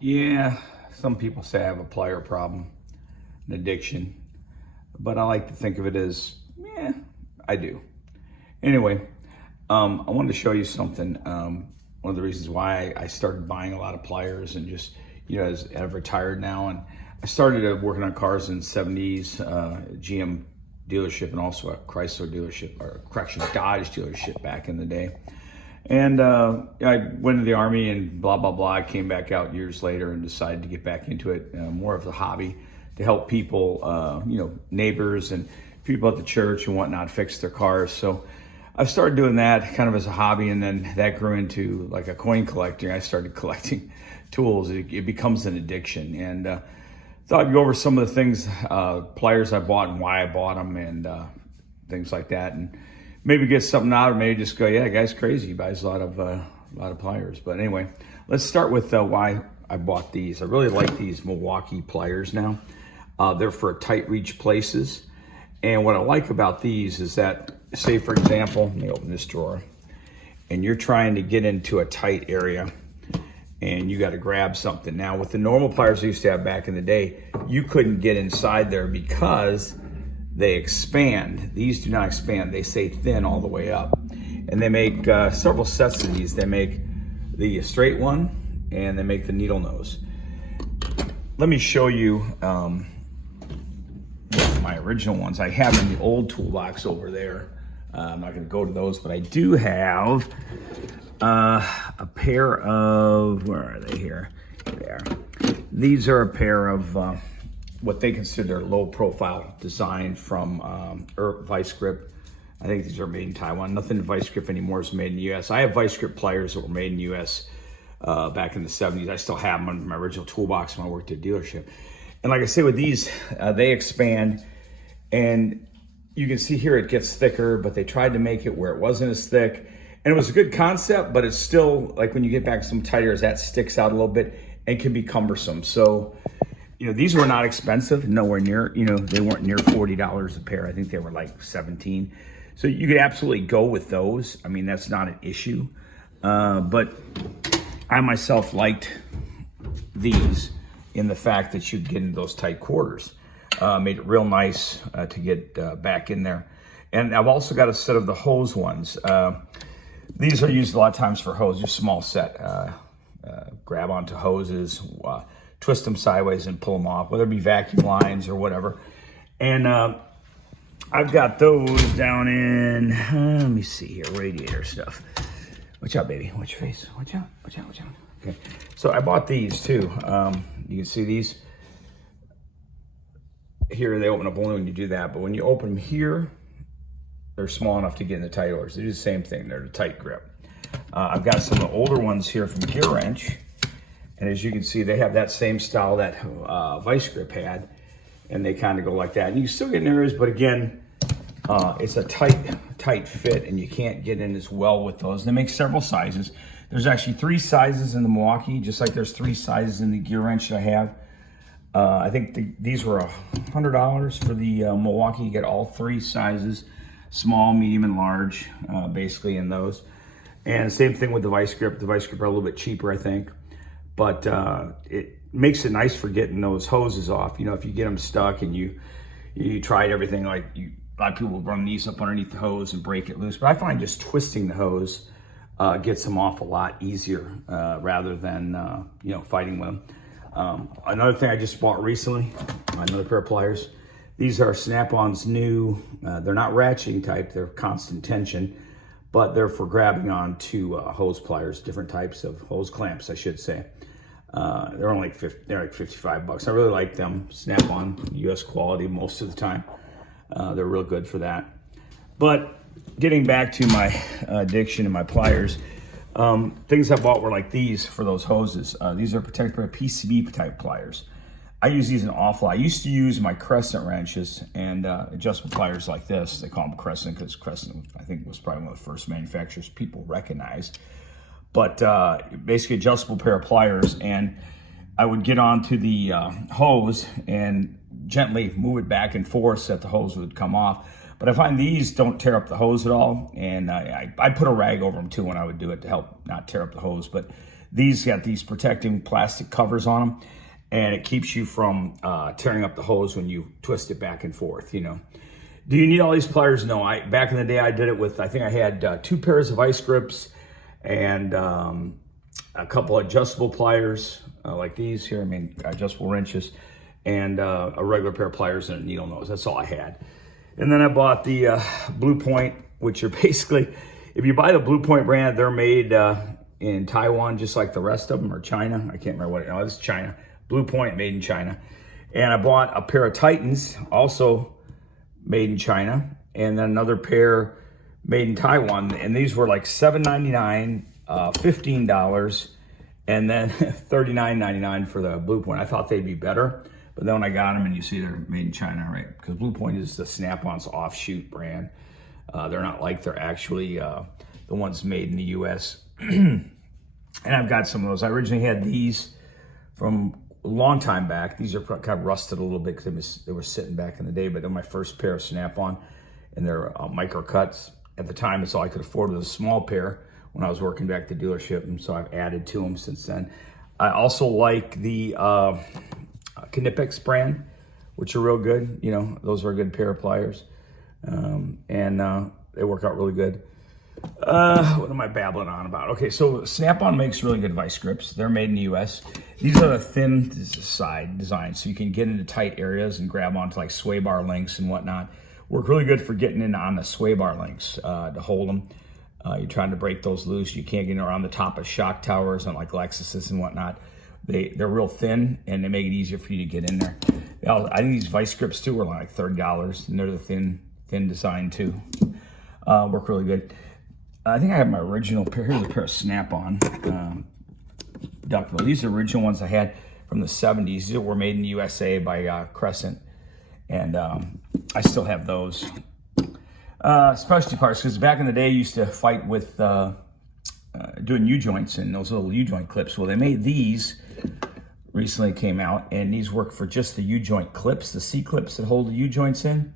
Yeah, some people say I have a plier problem, an addiction, but I like to think of it as, yeah, I do. Anyway, I wanted to show you something. One of the reasons why I started buying a lot of pliers and just, as I've retired now, and I started working on cars in the 70s, GM dealership and also a Chrysler dealership, or correction, Dodge dealership back in the day. And I went to the Army and blah, blah, blah. I came back out years later and decided to get back into it, more of a hobby to help people, neighbors and people at the church and whatnot fix their cars. So I started doing that kind of as a hobby, and then that grew into like a coin collector. I started collecting tools. It becomes an addiction. And thought I'd go over some of the things, pliers I bought and why I bought them and things like that. And maybe get something out, or maybe just go, yeah, the guy's crazy. He buys a lot of pliers. But anyway, let's start with why I bought these. I really like these Milwaukee pliers now. They're for tight reach places. And what I like about these is that, say for example, let me open this drawer, and you're trying to get into a tight area and you got to grab something. Now with the normal pliers I used to have back in the day, you couldn't get inside there because they expand. These do not expand. They stay thin all the way up. And they make several sets of these. They make the straight one and they make the needle nose. Let me show you my original ones. I have in the old toolbox over there. I'm not gonna go to those, but I do have a pair of, where are they here? Here they are. These are a pair of what they consider low profile design from Vice Grip. I think these are made in Taiwan. Nothing Vice Grip anymore is made in the US. I have Vice Grip pliers that were made in the US back in the 70s. I still have them in my original toolbox when I worked at a dealership. And like I say with these, they expand, and you can see here it gets thicker, but they tried to make it where it wasn't as thick. And it was a good concept, but it's still, like when you get back to some tight areas, that sticks out a little bit and can be cumbersome. So, these were not expensive, nowhere near, they weren't near $40 a pair. I think they were like 17. So you could absolutely go with those. I mean, that's not an issue. But I myself liked these in the fact that you get into those tight quarters. Made it real nice to get back in there. And I've also got a set of the hose ones. These are used a lot of times for hose, just small set. Grab onto hoses, twist them sideways and pull them off, whether it be vacuum lines or whatever. And I've got those down in, let me see here, radiator stuff. Watch out, baby, watch your face, watch out, watch out, watch out. Okay, so I bought these too. You can see these. Here they open up only when you do that, but when you open them here, they're small enough to get in the tight orders. They do the same thing, they're a tight grip. I've got some of the older ones here from Gear Wrench, and as you can see, they have that same style that Vice Grip had, and they kind of go like that. And you can still get in areas, but again, it's a tight fit, and you can't get in as well with those. They make several sizes. There's actually 3 sizes in the Milwaukee, just like there's 3 sizes in the Gear Wrench that I have. I think these were $100 for the Milwaukee. You get all 3 sizes, small, medium, and large, basically in those. And same thing with the Vice Grip. The Vice Grip are a little bit cheaper, I think. But it makes it nice for getting those hoses off. If you get them stuck and you tried everything, like a lot of people will run these up underneath the hose and break it loose. But I find just twisting the hose gets them off a lot easier rather than fighting with them. Another thing I just bought recently, another pair of pliers. These are Snap-on's new, they're not ratcheting type, they're constant tension, but they're for grabbing onto hose pliers, different types of hose clamps, I should say. They're only like 55 bucks. I really like them. Snap-on, US quality most of the time. They're real good for that. But getting back to my addiction and my pliers, things I bought were like these for those hoses. These are protected by PCB type pliers. I use these an awful lot. I used to use my crescent wrenches and adjustable pliers like this. They call them crescent because crescent, I think, was probably one of the first manufacturers people recognized. But basically adjustable pair of pliers, and I would get onto the hose and gently move it back and forth so that the hose would come off. But I find these don't tear up the hose at all, and I put a rag over them too when I would do it to help not tear up the hose. But These got these protecting plastic covers on them, and it keeps you from tearing up the hose when you twist it back and forth, you know. Do you need all these pliers? No. Back in the day, I did it with, I think I had 2 pairs of vice grips and a couple adjustable pliers like these here. I mean, adjustable wrenches, and a regular pair of pliers and a needle nose. That's all I had. And then I bought the Blue Point, which are basically, if you buy the Blue Point brand, they're made in Taiwan, just like the rest of them, or China. I can't remember what it is. No, it's China. Blue Point, made in China. And I bought a pair of Titans, also made in China, and then another pair made in Taiwan. And these were like $7.99, $15, and then $39.99 for the Blue Point. I thought they'd be better, but then when I got them, and you see they're made in China, right? Because Blue Point is the Snap-on's offshoot brand. They're not like they're actually the ones made in the U.S. And I've got some of those. I originally had these from a long time back. These are kind of rusted a little bit because they were sitting back in the day, but they're my first pair of Snap-on, and they're micro cuts. At the time, it's all I could afford was a small pair when I was working back at the dealership, and so I've added to them since then. I also like the Knipix brand, which are real good. You know, those are a good pair of pliers, and they work out really good. What am I babbling on about? Okay, so Snap-on makes really good vice grips. They're made in the U.S. These are the thin side designs, so you can get into tight areas and grab onto like sway bar links and whatnot. Work really good for getting in on the sway bar links to hold them. You're trying to break those loose. You can't get around the top of shock towers on like Lexuses and whatnot. They're real thin, and they make it easier for you to get in there. I think these vice grips too are like $30, and they're the thin design too. Work really good. I think I have my original pair. Here's a pair of Snap-on duckbill. These are the original ones I had from the 70s. These were made in the USA by Crescent, and I still have those. Specialty parts, because back in the day, I used to fight with doing U-joints and those little U-joint clips. Well, they made these, recently came out, and these work for just the U-joint clips, the C-clips that hold the U-joints in.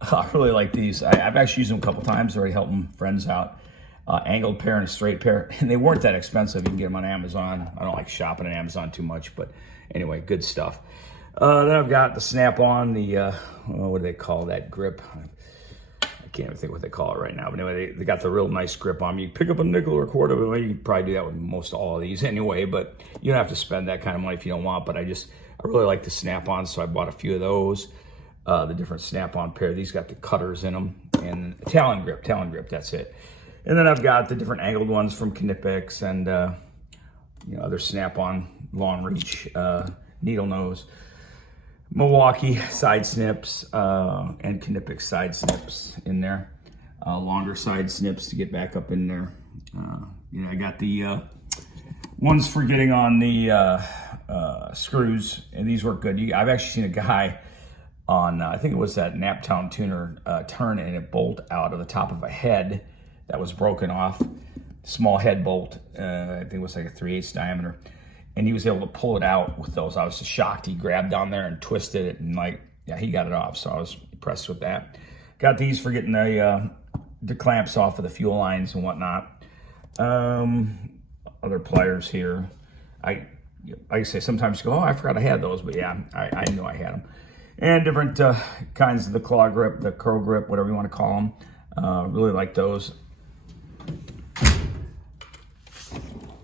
I really like these. I've actually used them a couple times, already helping friends out. Angled pair and a straight pair, and they weren't that expensive. You can get them on Amazon. I don't like shopping on Amazon too much, but anyway, good stuff. Then I've got the Snap-on, the, what do they call that grip? I can't even think what they call it right now, but anyway, they got the real nice grip on them. You pick up a nickel or a quarter, but you can probably do that with most all of these anyway, but you don't have to spend that kind of money if you don't want, but I really like the Snap-on, so I bought a few of those. The different Snap-on pair. These got the cutters in them, and Talon grip, that's it. And then I've got the different angled ones from Knipix and you know, other Snap-on long reach needle nose, Milwaukee side snips, and Knipix side snips in there. Longer side snips to get back up in there. You know, I got the ones for getting on the screws, and these work good. I've actually seen a guy on, I think it was that Naptown tuner, turn and a bolt out of the top of a head that was broken off, small head bolt. I think it was like a 3/8 diameter, and he was able to pull it out with those. I was just shocked. He grabbed down there and twisted it, and like, yeah, he got it off. So I was impressed with that. Got these for getting the clamps off of the fuel lines and whatnot. Other pliers here. Like I say, sometimes you go, oh, I forgot I had those, but yeah, I knew I had them. And different kinds of the claw grip, the curl grip, whatever you want to call them. Really like those.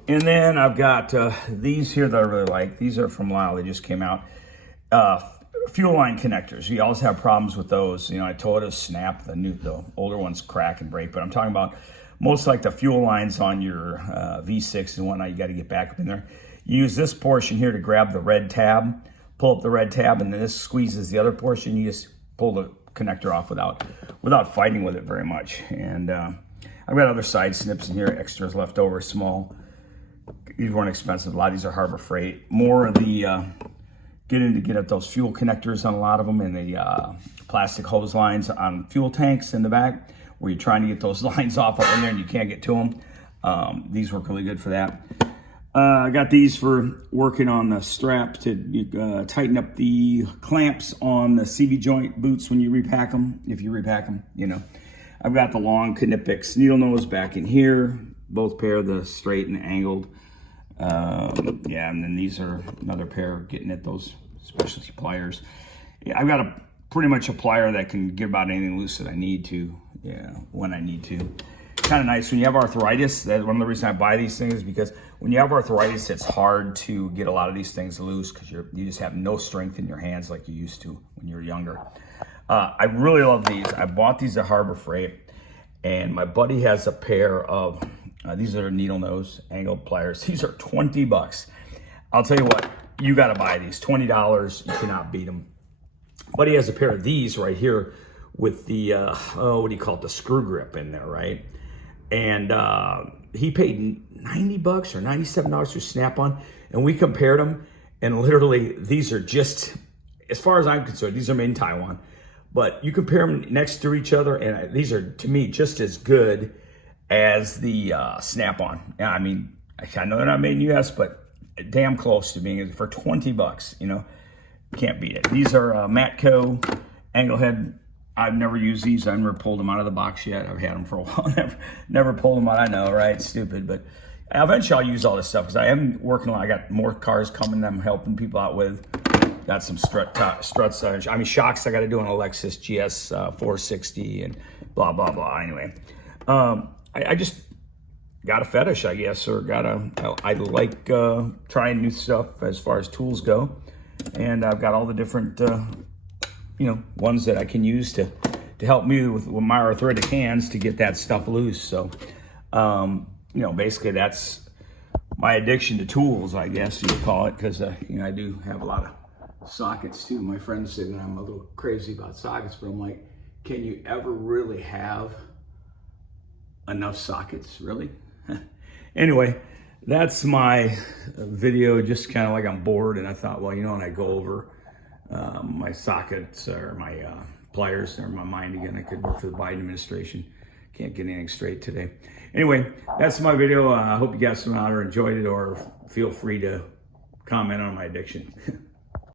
And then I've got these here that I really like. These are from Lyle. They just came out. Fuel line connectors. You always have problems with those. You know, Toyota Snap, the older ones crack and break. But I'm talking about most like the fuel lines on your V6 and whatnot. You got to get back up in there. You use this portion here to grab the red tab. Pull up the red tab, and then this squeezes the other portion. You just pull the connector off without fighting with it very much. And I've got other side snips in here, extras left over, small. These weren't expensive. A lot of these are Harbor Freight. More of the get at those fuel connectors on a lot of them, and the plastic hose lines on fuel tanks in the back, where you're trying to get those lines off up in there and you can't get to them. These work really good for that. I got these for working on the strap to tighten up the clamps on the CV joint boots when you repack them, if you repack them, you know. I've got the long Knipix needle nose back in here, both pair, the straight and angled. Yeah, and then these are another pair getting at those specialty pliers. Yeah, I've got pretty much a plier that can get about anything loose that I need to, yeah, when I need to. Kind of nice when you have arthritis. That's one of the reasons I buy these things, because when you have arthritis, it's hard to get a lot of these things loose because you just have no strength in your hands like you used to when you were younger. I really love these. I bought these at Harbor Freight, and my buddy has a pair of these are needle nose angled pliers. These are 20 bucks. I'll tell you what, you got to buy these. $20, you cannot beat them. Buddy has a pair of these right here with the what do you call it, the screw grip in there, right? And he paid 90 bucks or $97 for Snap-on, and we compared them, and literally these are just, as far as I'm concerned, these are made in Taiwan, but you compare them next to each other, and these are, to me, just as good as the Snap-on. I mean, I know they're not made in the US, but damn close to being, for 20 bucks, you know, can't beat it. These are Matco angle head. I've never used these. I've never pulled them out of the box yet. I've had them for a while. never pulled them out. I know, right? Stupid. But eventually I'll use all this stuff because I am working on, I got more cars coming that I'm helping people out with. Got some struts. I mean, shocks I got to do on a Lexus GS 460 and blah, blah, blah. Anyway, I just got a fetish, I guess, or I like trying new stuff as far as tools go. And I've got all the different you know, ones that I can use to help me with my arthritic hands to get that stuff loose. So, you know, basically that's my addiction to tools, I guess you would call it, because, you know, I do have a lot of sockets too. My friends say that I'm a little crazy about sockets, but I'm like, can you ever really have enough sockets, really? Anyway, that's my video, just kind of like I'm bored, and I thought, well, you know, when I go over my sockets or my pliers or my mind again, I could work for the Biden administration. Can't get anything straight today. Anyway, that's my video. I hope you got some out or enjoyed it, or feel free to comment on my addiction.